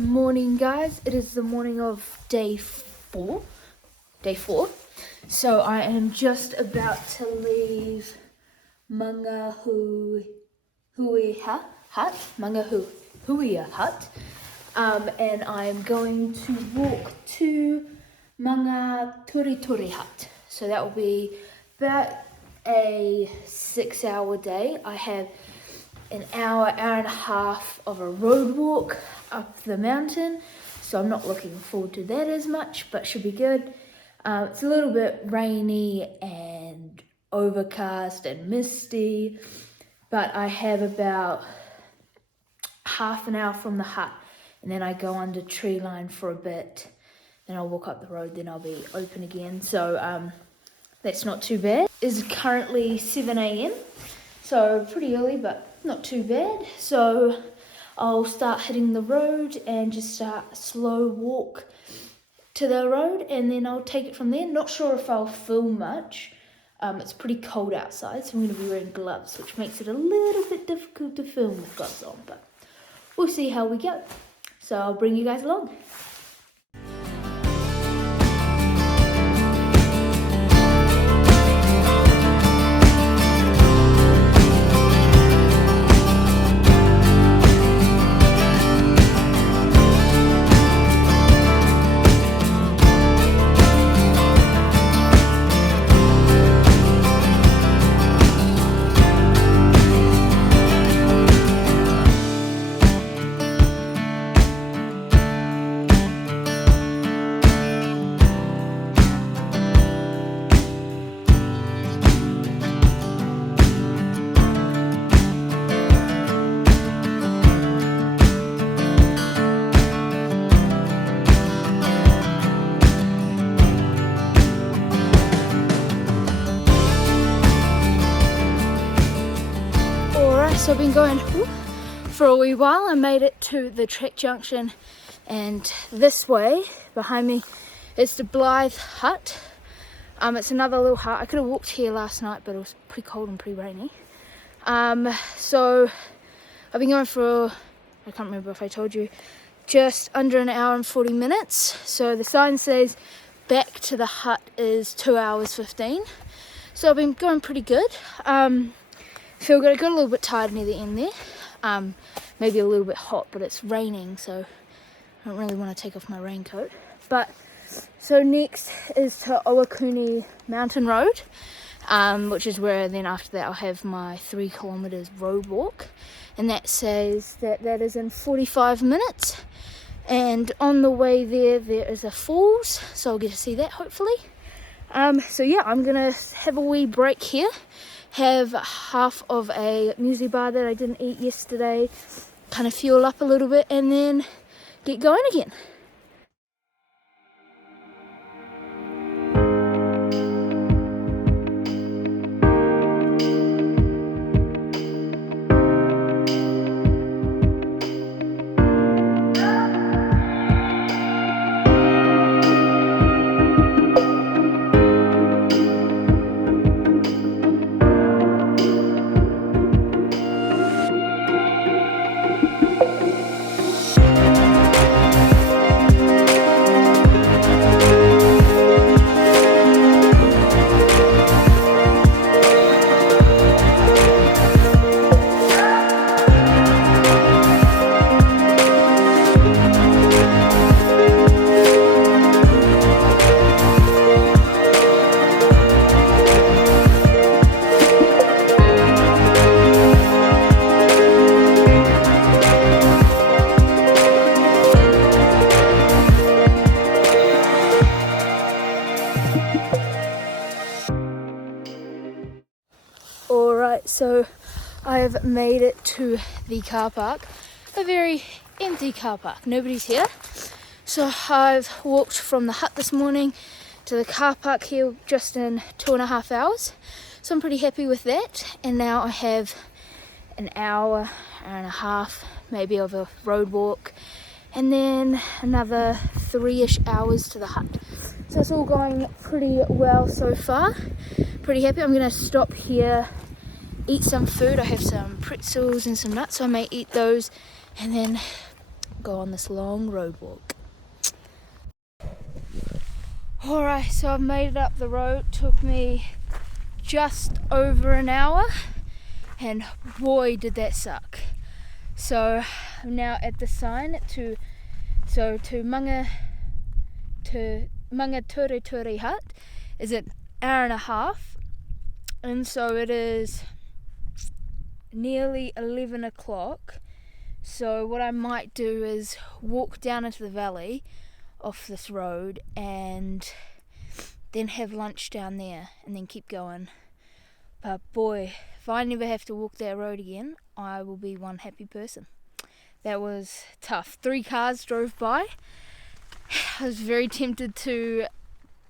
Good morning, guys. It is the morning of day four. So I am just about to leave Mangaehuehu Hut, and I am going to walk to Mangaturuturu Hut. So that will be about a 6-hour day. I have an hour and a half of a road walk up the mountain, so I'm not looking forward to that as much, but should be good. It's a little bit rainy and overcast and misty, but I have about half an hour from the hut, and then I go under tree line for a bit, then I'll walk up the road, then I'll be open again. So that's not too bad. It's currently 7 a.m, so pretty early, but not too bad. So I'll start hitting the road and just start a slow walk to the road, and then I'll take it from there. Not sure if I'll film much. It's pretty cold outside, so I'm going to be wearing gloves, which makes it a little bit difficult to film with gloves on, but we'll see how we go. So I'll bring you guys along. So I've been going for a wee while. I made it to the track junction, and this way behind me is the Blythe Hut. It's another little hut. I could have walked here last night, but it was pretty cold and pretty rainy. So I've been going for, I can't remember if I told you, just under an hour and 40 minutes. So the sign says back to the hut is 2 hours 15. So I've been going pretty good. Feel good. I got a little bit tired near the end there. Maybe a little bit hot, but it's raining, so I don't really want to take off my raincoat. But so next is to Owakuni Mountain Road, which is where then after that I'll have my 3 kilometers road walk, and that says that is in 45 minutes. And on the way there is a falls, so I'll get to see that hopefully. So yeah, I'm gonna have a wee break here. Have half of a muesli bar that I didn't eat yesterday, kind of fuel up a little bit, and then get going again. Alright, so I have made it to the car park. A very empty car park, nobody's here. So I've walked from the hut this morning to the car park here just in 2.5 hours. So I'm pretty happy with that. And now I have an hour and a half maybe of a road walk, and then another 3-ish hours to the hut. So it's all going pretty well so far. Pretty happy. I'm gonna stop here, eat some food. I have some pretzels and some nuts, so I may eat those and then go on this long road walk. Alright, so I've made it up the road. Took me just over an hour, and boy did that suck. So I'm now at the sign to Mangaturuturu Hut is an hour and a half, and so it is nearly 11 o'clock. So what I might do is walk down into the valley off this road and then have lunch down there and then keep going. But boy, if I never have to walk that road again, I will be one happy person. That was tough. 3 cars drove by. I was very tempted to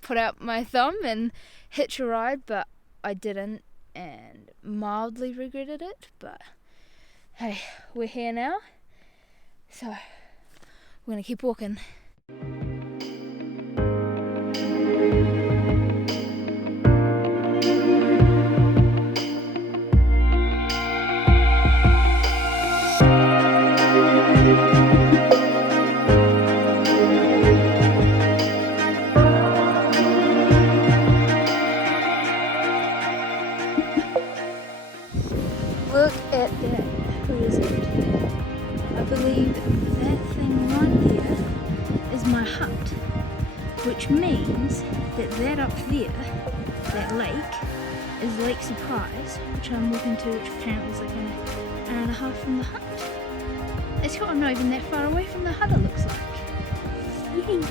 put out my thumb and hitch a ride, but I didn't, and mildly regretted it. But hey, we're here now, so we're gonna keep walking. Look at that. What is it? I believe that thing right there is my hut, which means that up there, that lake, is Lake Surprise, which I'm walking to, which apparently is like an hour and a half from the hut. It's not even that far away from the hut, it looks like. Yay!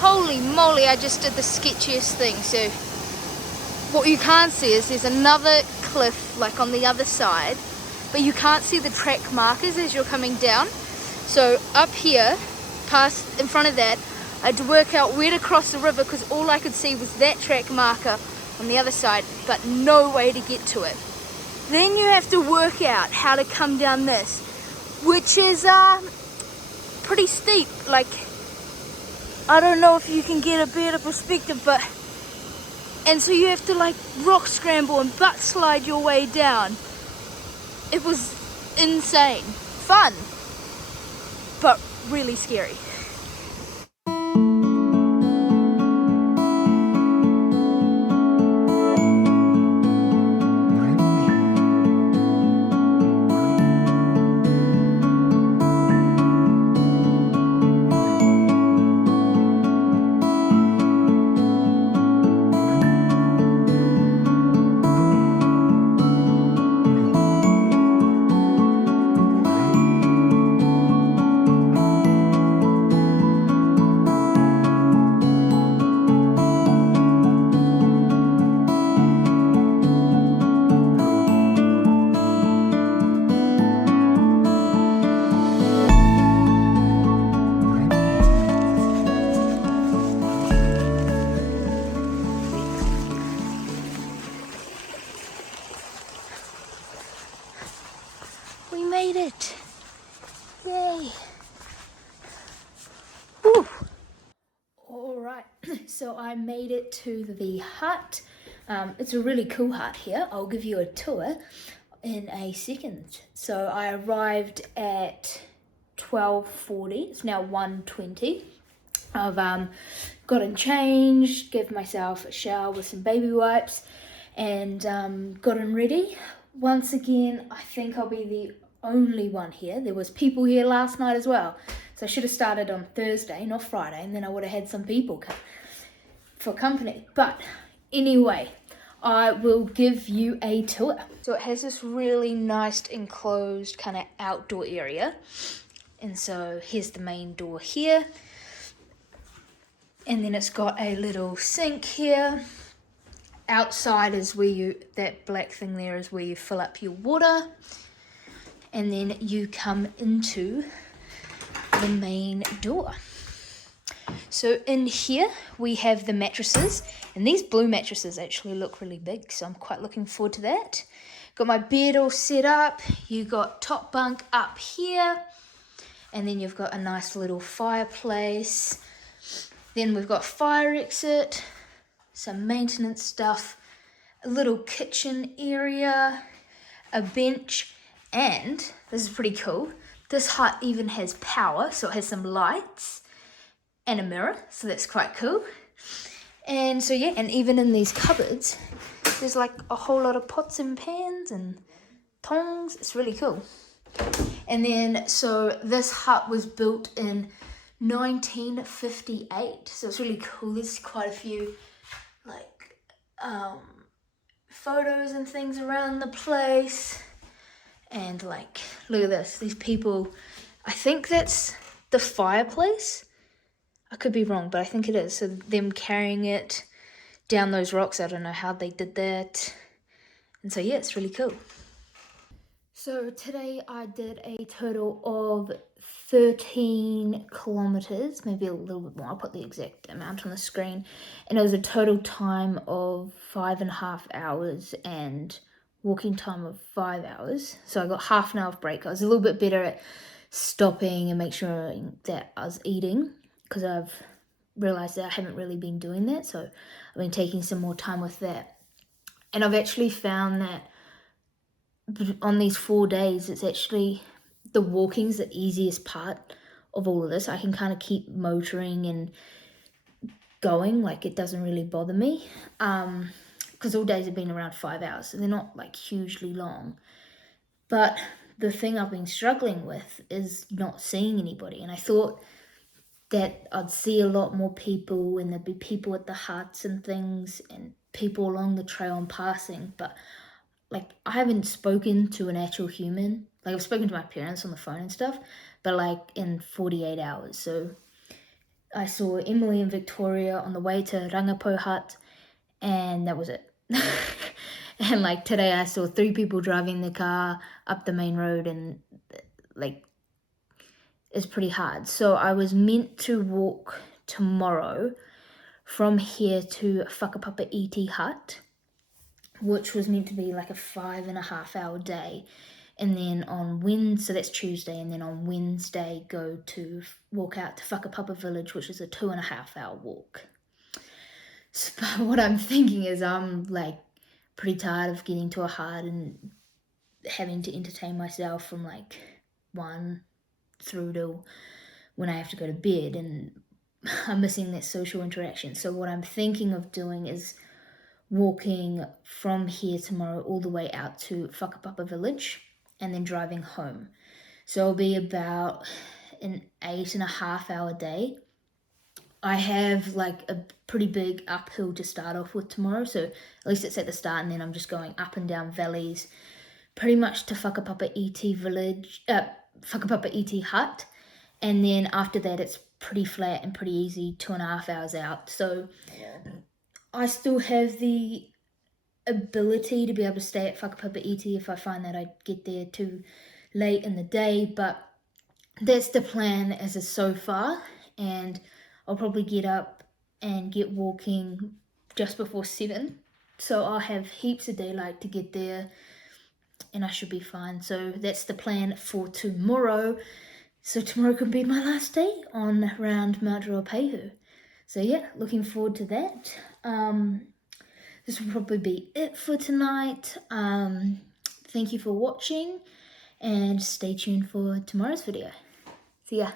Holy moly, I just did the sketchiest thing. So what you can't see is there's another cliff like on the other side, but you can't see the track markers as you're coming down. So up here, past in front of that, I had to work out where to cross the river because all I could see was that track marker on the other side, but no way to get to it. Then you have to work out how to come down this, which is pretty steep. Like, I don't know if you can get a better perspective, but and so you have to like rock scramble and butt slide your way down. It was insane. Fun, but really scary. We made it! Yay! Whew. Alright, so I made it to the hut. It's a really cool hut here. I'll give you a tour in a second. So I arrived at 12:40. It's now 1:20. I've gotten changed, gave myself a shower with some baby wipes, and gotten ready. Once again, I think I'll be the only one here. There was people here last night as well, so I should have started on Thursday, not Friday, and then I would have had some people come for company. But anyway, I will give you a tour. So it has this really nice enclosed kind of outdoor area, and so here's the main door here, and then it's got a little sink here. Outside is where that black thing there is where you fill up your water. and then you come into the main door. So in here we have the mattresses, and these blue mattresses actually look really big, so I'm quite looking forward to that. Got my bed all set up. You got top bunk up here, and then you've got a nice little fireplace. Then we've got fire exit, some maintenance stuff, a little kitchen area, a bench, and this is pretty cool, this hut even has power, so it has some lights and a mirror, so that's quite cool. And so yeah, and even in these cupboards there's like a whole lot of pots and pans and tongs. It's really cool. And then so this hut was built in 1958, so it's really cool. There's quite a few like photos and things around the place. And like, look at this, these people, I think that's the fireplace. I could be wrong, but I think it is. So them carrying it down those rocks, I don't know how they did that. And so yeah, it's really cool. So today I did a total of 13 kilometers, maybe a little bit more. I'll put the exact amount on the screen. And it was a total time of 5.5 hours and walking time of 5 hours. So I got half an hour of break. I was a little bit better at stopping and make sure that I was eating, because I've realized that I haven't really been doing that, so I've been taking some more time with that. And I've actually found that on these 4 days, it's actually the walking's the easiest part of all of this. I can kind of keep motoring and going, like it doesn't really bother me, because all days have been around 5 hours, so they're not like hugely long. But the thing I've been struggling with is not seeing anybody, and I thought that I'd see a lot more people and there'd be people at the huts and things and people along the trail and passing, but like I haven't spoken to an actual human. Like I've spoken to my parents on the phone and stuff, but like in 48 hours. So I saw Emily and Victoria on the way to Mangaehuehu Hut, and that was it. And like today I saw 3 people driving the car up the main road, and like it's pretty hard. So I was meant to walk tomorrow from here to Mangaturuturu Hut, which was meant to be like a 5.5 hour day. And then on Wednesday, so that's Tuesday, and then on Wednesday walk out to Whakapapa village, which is a 2.5 hour walk. So what I'm thinking is I'm like pretty tired of getting to a hut and having to entertain myself from like 1 through to when I have to go to bed, and I'm missing that social interaction. So what I'm thinking of doing is walking from here tomorrow all the way out to Whakapapa village and then driving home. So it'll be about an 8.5 hour day. I have like a pretty big uphill to start off with tomorrow, so at least it's at the start, and then I'm just going up and down valleys pretty much to Whakapapa village, Whakapapa Hut, and then after that it's pretty flat and pretty easy, 2.5 hours out. So I still have the ability to be able to stay at Whakapapa if I find that I get there too late in the day, but that's the plan as of so far. And I'll probably get up and get walking just before 7, so I'll have heaps of daylight to get there and I should be fine. So that's the plan for tomorrow. So tomorrow could be my last day on around Mt Ruapehu. So yeah, looking forward to that. This will probably be it for tonight. Thank you for watching, and stay tuned for tomorrow's video. See ya.